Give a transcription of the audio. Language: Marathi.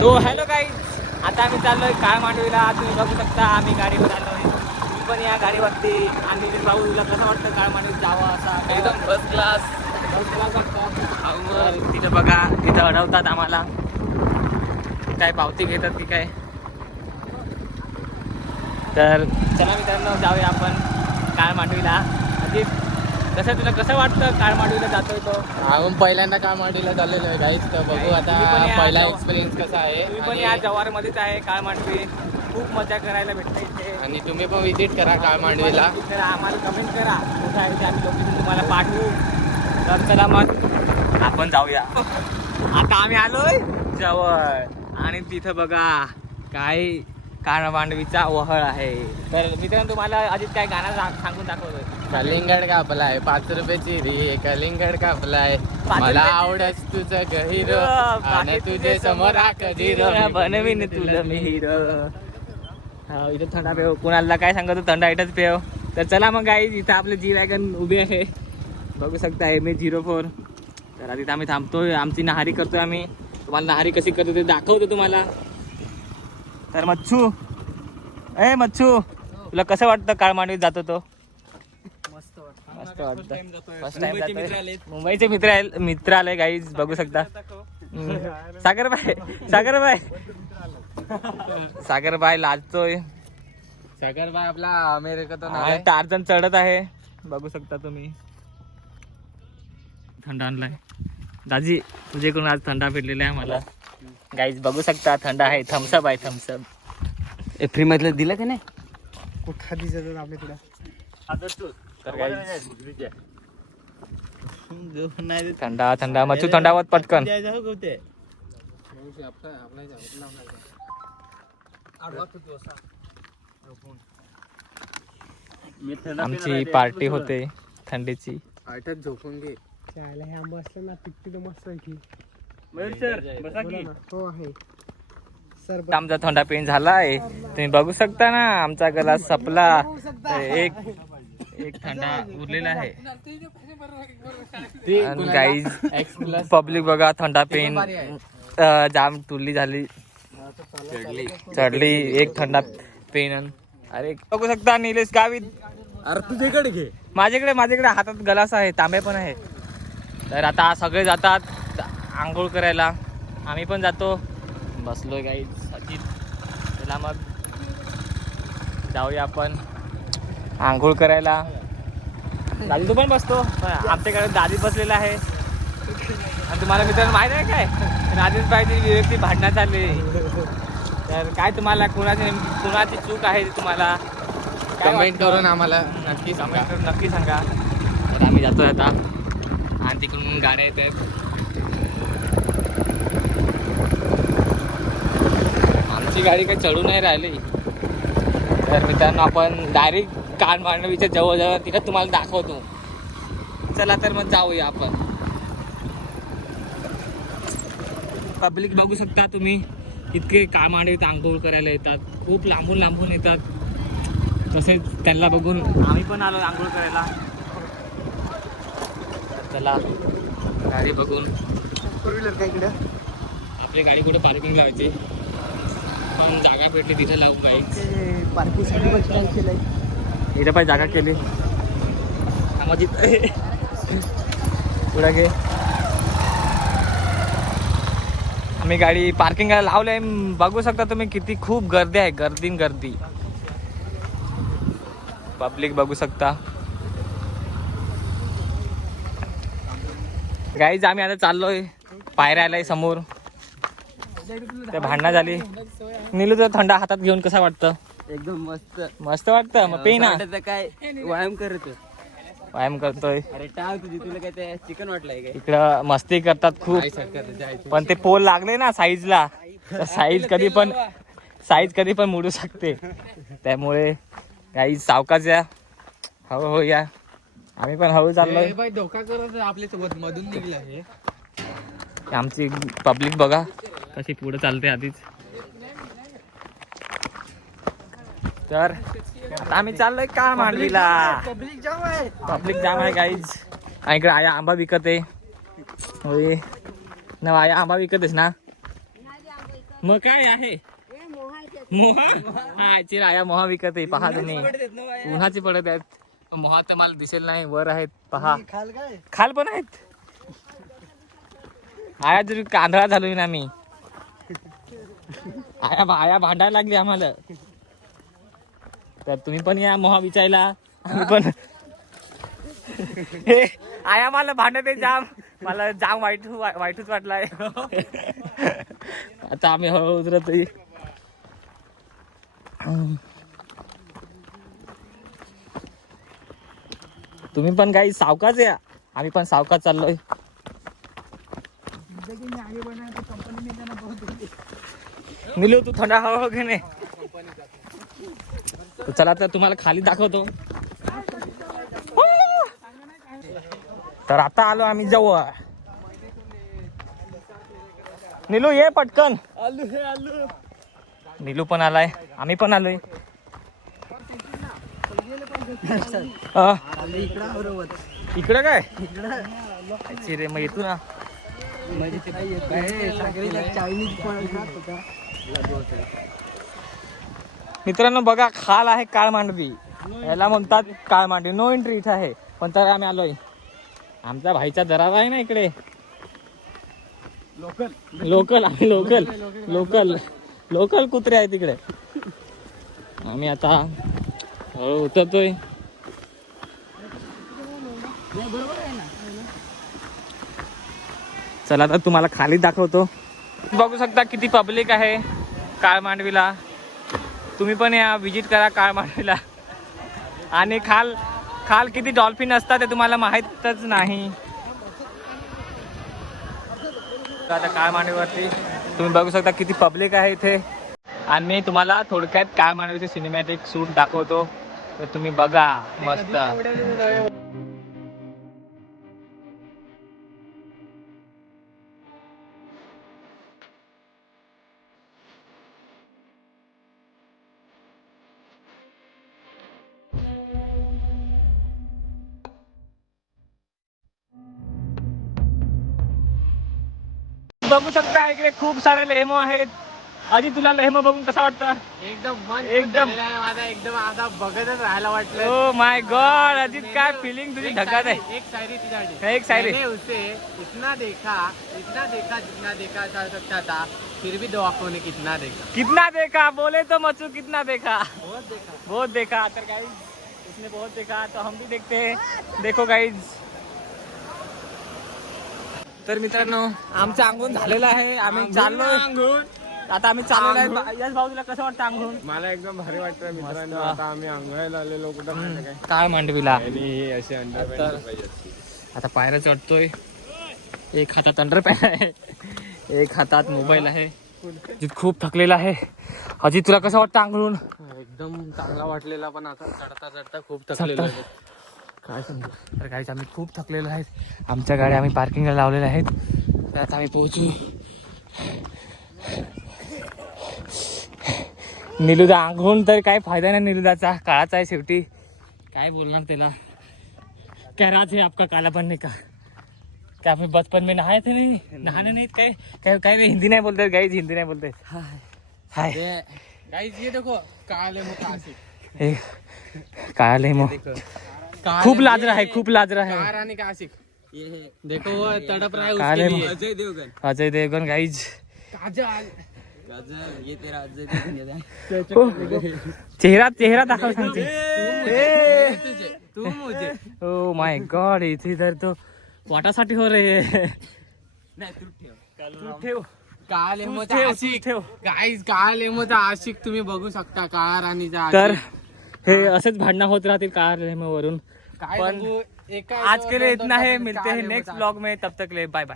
तो हॅलो गाईज, आता आम्ही चाललोय काळ मांडवीला. तुम्ही बघू शकता आम्ही गाडीवर आलोय. तुम्ही पण या गाडीवरती. आणि भाऊ तुला कसं वाटतं काळ मांडवीत जावं? असा एकदम फर्स्ट क्लास. तर तिथं बघा, तिथं अडवतात आम्हाला. काय पावती घेतात की काय? तर चला मित्रांनो, जाऊया आपण काळ मांडवीला. कसं तुला कसं वाटतं काळ मांडवीला जातोय तो? आपण पहिल्यांदा काळमांडीला चाललेलो आहे गाईज, तर बघू आता पहिला एक्सपिरियन्स कसा आहे. तुम्ही पण या जव्हारमध्येच आहे काळ मांडवी. खूप मजा करायला भेटते इथे. आणि तुम्ही पण विजिट करा काळमांडवीला. तर आम्हाला कमेंट करा कुठं आहे ते, आम्ही लोकेशन तुम्हाला पाठवू. तर चला मग आपण जाऊया. आता आम्ही आलोय जवळ आणि तिथं बघा काय काळ मांडवीचा वहळ आहे. तर मित्रांनो तुम्हाला आधीच काय गाणं सांगून दाखवतोय. कलिंगड कापलाय 5 रुपयाची री, कलिंगड कापलाय मला आवडच तुझं गहिर, आणि तुझे समोर कधीर बनवीन तुला मी हिरो. इथे थंडा पेव, कुणाला काय सांगतो थंडा इथंच पेव. तर चला मग गाईज, इथं आपलं जी वॅगन उभी आहे, बघू शकता MH04. तर तिथं आम्ही थांबतोय, आमची नहारी करतोय आम्ही. तुम्हाला नहारी कशी करतो ते दाखवतो तुम्हाला. तर मच्छू, मच्छू तुला कसं वाटतं काळ मांडवीत जातो तो? मस्त वाटतं. फर्स्ट टाइम जातोय. मुंबईचे मित्र आले गाईज, बघू शकता. सागरबाई लाजतोय. सागरबाई आपला अमेरिकेतून आलाय. टार्झन चढत आहे, बघू शकता तुम्ही. थंडा आणलाय दाजी, तुझ्याकडून आज थंडा भेटलेला आहे मला. गाईज बघू शकता, थंडा आहे, थम्सअप आहे, थम्सअप. फ्री मधलं दिलं का नाही? कुठं दिसत आपल्याकडे. थंडा थंडा मच्छू, थंडावत पटकन. आमची पार्टी होते थंडीची. झोपून घे. आमचा थंडा पेन झालाय, तुम्ही बघू शकता ना. आमचा ग्लास संपला, एक थंडा उरलेला आहे. गाईज पब्लिक बघा, थंडा पेन जाम तुल्ली झाली, चढली. एक थंडा पेन. अरे बघू शकता निलेश गावित. अरे तुझ्याकडे घे. माझ्याकडे हातात गलास आहे, तांबे पण आहे. तर आता सगळे जातात आंघोळ करायला, आम्ही पण जातो. बसलोय गाईज अजित. चला मग जाऊया आपण आंघोळ करायला. दादी तू पण बसतो? आमच्याकडे दादी बसलेला आहे. आणि तुम्हाला मित्रांनो माहिती आहे काय, राजेश भाईची विवेकची भांडणं चालली. तर काय तुम्हाला कुणाची चूक आहे ती तुम्हाला कमेंट करून आम्हाला नक्की सांगा. तर आम्ही जातोय आता, आणि तिकडून गाड्या येतात. आमची गाडी काही चढू नाही राहिली. तर मित्रांनो आपण डायरेक्ट काळ मांडवीच्या जवळ तिथं तुम्हाला दाखवतो. चला तर मग जाऊया आपण. पब्लिक बघू शकता तुम्ही, इतके काळ मांडवीत आंघोळ करायला येतात, खूप लांबून येतात. तसेच त्यांना बघून आम्ही पण आलो आंघोळ करायला. चला गाडी बघून, फोर व्हीलर काय इकडे आपली गाडी कुठे पार्किंग लावायची, पण जागा भेटली तिथे लावू बाईक पार्किंगसाठी. इथं पण जागा केली माझी. पुढे घे, आम्ही गाडी पार्किंगला लावले. बघू शकता तुम्ही किती खूप गर्दी आहे, गर्दी. पब्लिक बघू शकता. गाईज आम्ही आता चाललोय, पायऱ्या आलाय समोर. ते भांडणं झाली. नीलू तर थंडा हातात घेऊन कसं वाटतं? एकदम मस्त वाटतं. मग पे ना. काय व्यायाम करतोय. अरे टाळ तुझी, तुला काय ते चिकन वाटलंय काय? इकडं मस्ती करतात खूप, पण ते पोल लागले ना साईजला, साईज कधी पण मोडू शकते. त्यामुळे काही सावकाश या, हो या. आम्ही पण हळू चाललोय. धोका करत आपल्या सोबत मधून निघलं हे. आमची पब्लिक बघा कशी पुढे चालते आधीच. तर आम्ही चाललोय काळ मांडवीला. पब्लिक जाम आहे गाईज. आणि इकडे आया आंबा विकत आहे. होय ना, आया आंबा विकतेस ना. मग काय आहे मोहा हा चिर आया मोहा विकत आहे पहा तुम्ही उन्हाची पडत आहेत मोहा तर मला दिसेल नाही वर आहेत पहा खाल पण आहेत आया जरी कांदळा झालोय ना मी आया भांडायला लागली आम्हाला तर तुम्ही पण या मोहा विचायला आम्ही पण हे आया मला भांडत आहे जाम मला जाम वाईटच वाटलाय आता आम्ही हळूहळू उतरतोय तुम्ही पण काही सावकाच या आम्ही पण सावकाच चाललोय मिलो तू थंडा हवा घेणे चला तर तुम्हाला खाली दाखवतो तर आता आलो आम्ही जवळ निलू ये पटकन निलू पण आलाय आम्ही पण आलोय इकडं काय रे मग येतो ना मित्रांनो बघा खाल आहे काळ मांडवी याला म्हणतात काळ मांडवी नो एंट्री इथं आहे पण तर आम्ही आलोय आमचा भाईचा दरारा आहे ना इकडे लोकल आम्ही लोकल कुत्रे आहेत तिकडे आम्ही आता उतरतोय चला तर तुम्हाला खाली दाखवतो बघू शकता किती पब्लिक आहे काळ मांडवीला तुम्ही पण या विजिट करा काळ मांडवीला आणि खाल किती डॉल्फिन असतात ते तुम्हाला माहीतच नाही आता काळ मांडवीवरती तुम्ही बघू शकता किती पब्लिक आहे इथे आणि मी तुम्हाला थोडक्यात काळ मांडवीचे सिनेमॅटिक शूट दाखवतो तर तुम्ही बघा मस्त बघू शकता इकडे खूप सारे लेहमो आहेत आधी तुला लेहमो बघून कसा वाटतं एकदम आता बघतच राहायला वाटलं ओ माय गॉड अजित काय फिलिंग तुझी ढगात आहे एक शायरी मैंने उसे इतना देखा जितना देखा जा सकता था फिर भी दो आंखों ने कितना देखा बोले तो मचू कितना देखा बहुत देखा तर गाइस उसने बहुत देखा तो हम भी देखते हैं देखो गाइस तर मित्रांनो आमचं अंगून झालेलं आहे आम्ही चाललोय आता आम्ही चाललेलो आहे याच भाऊ तुला कसं वाटतं अंगून मला एकदम भारी वाटतं मित्रांनो आता आम्ही अंघोळीला आलेलो कुठं काय मांडवीला आणि असे आता पायऱ्या चढतोय एक हातात अंडरपॅन्ट आहे एक हातात मोबाईल आहे अजित खूप थकलेला आहे अजित तुला कसं वाटतं अंघोळून एकदम चांगला वाटलेला पण आता चढता खूप थकलेलो काय समजा तर काहीच आम्ही खूप थकलेलो आहेत आमच्या गाड्या आम्ही पार्किंगला लावलेल्या आहेत तर आता आम्ही पोहोचू निलुदा आंघोळून तर काय फायदा नाही निलुदाचा काळाचा आहे शेवटी काय बोलणार त्याला क्या राज है आपका काला बनने का क्या आपने बचपन में नहाए थे नहीं नहाने नहीं काय हिंदी नहीं बोलते गाइस हिंदी नहीं बोलते हाय गाइस ये देखो काले काले खूप लाज रहा है कार आने का आशिक ये देखो वो तड़प रहा है काले उसके लिए अजय देवगन गाइस काजल ये तेरा अजय चेहरा दाखव सांगते तू मुझे ओ माय गॉड इथे इधर तो वाटासाठी हो रे नाही तू ठेव काल एमोचा आशिक गाईज काल एमोचा आशिक तुम्ही बघू शकता काळा राणीचा तर हे असेच भांडणं होत राहतील काळा वरून काय पण बघू, एका आज के लिए दोन इतना है टाकायचं मिलते हैं काल नेक्स्ट एमोचा. ब्लॉग में तब तक ले बाय बाय